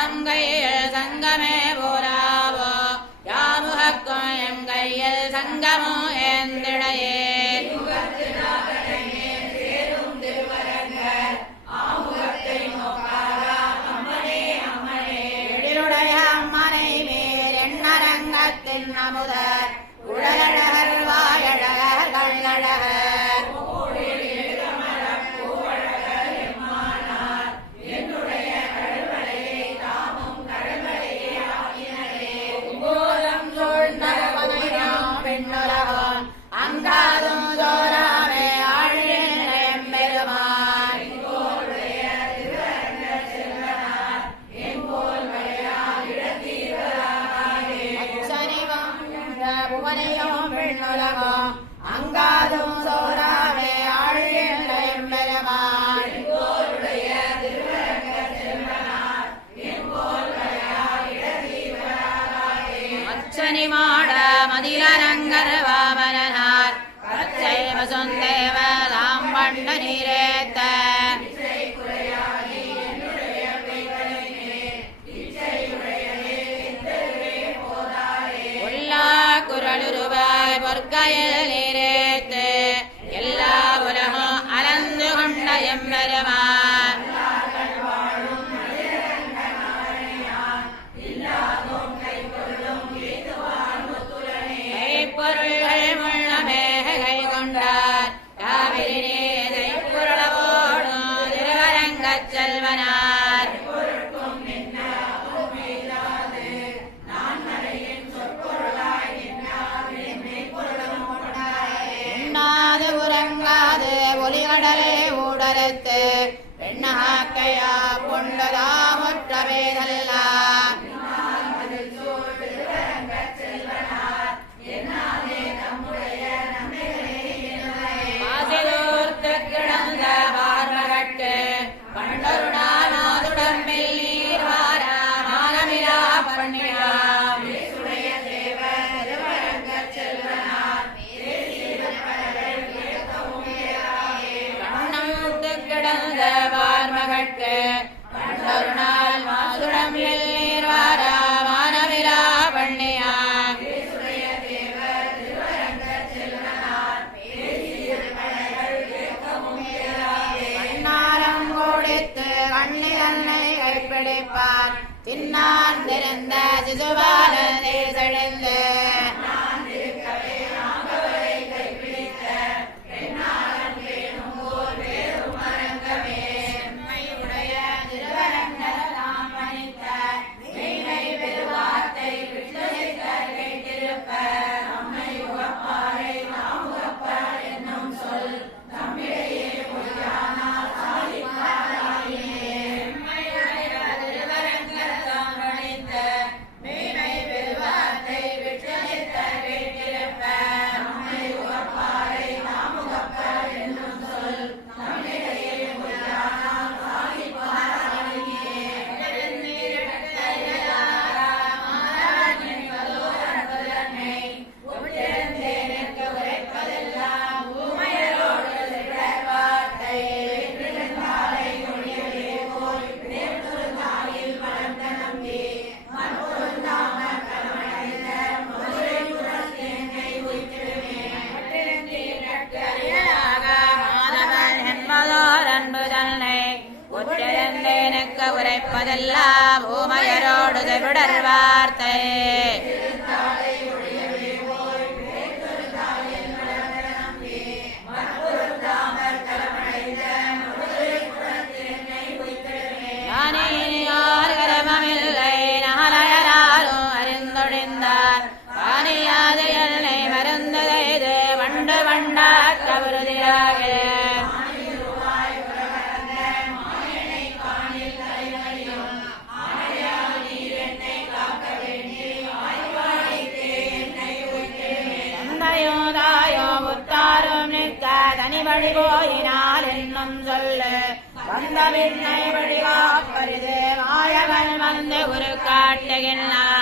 தங்கையில் சங்கமே போராவோ யாமுகக்கும் M கையில் சங்கமோ ஏந்திடையே எழிலுடைய அம்மனை மேல் எண்ணரங்கத்தின் அமுதர் உடலழகர் வாயழகர் கள்ளழகர் அங்காதும் சோராமே ஆழியம் பெருமான் புவனையும் பெண்ணுலகம் அங்காதும் சோராமே ஆழியம் பெருமான் அச்சனி மாட மதிலரங்கர் வாமனார் பச்சை வசுந்தேவ தாம்பண்ட நீரேத்த உள்ளா குரலுருவாய் பொற்கையில் நீரேத்து எல்லா உலகம் அலந்து கொண்ட எம்பெருமான் பொருள்கள் முள்ளமே கை கொண்டார் காவிரி நீரை பொருளவோடும் திருவரங்கச் செல்வனார் உண்ணாது உறங்காது ஒலிகடலே ஊடறுத்து பெண்ணாக்கையா பொண்டதாமுற்ற வேதெல்லாம் கிடந்த பார்மகட்டு பண்டருடானாதுடம்பில் நீர் வாரா மானமிலா பண்ணியாம் கண்ணமுத்து கிடந்த பார்மகட்டு பண்டருடால் மாதுடம்பில் நீர் வாரா மானமிலா பண்ணியாம் கண்ணிரன்னை கைப்பிடிப்பான் தின்னான் திறந்த சிசுபாலனை செழிந்து செம்மையுடைய திருவரங்கரெல்லாம் மனித்த மெய்மை பெருவார்த்தை விட்டுரைத்த கேட்டிருப்ப நம்மை உகப்பாரை நாம் உகப்பார் என்னும் சொல் நம்மிடையே பொய்யானால் உரைப்பதெல்லாம் ஊமையரோடு செவிடர் வார்த்தை யார் கரமமில்லை நாளையராலும் அறிந்தொழிந்தார் பானியாது எல்லை மருந்து செய்து வண்டு வண்டாக்க விருதியாக தனி வழி போயினால் என்னும் சொல்லு வந்த பின்னை வழிகாப்பரிது மாயவன் வந்து ஒரு காட்டுகின்றார்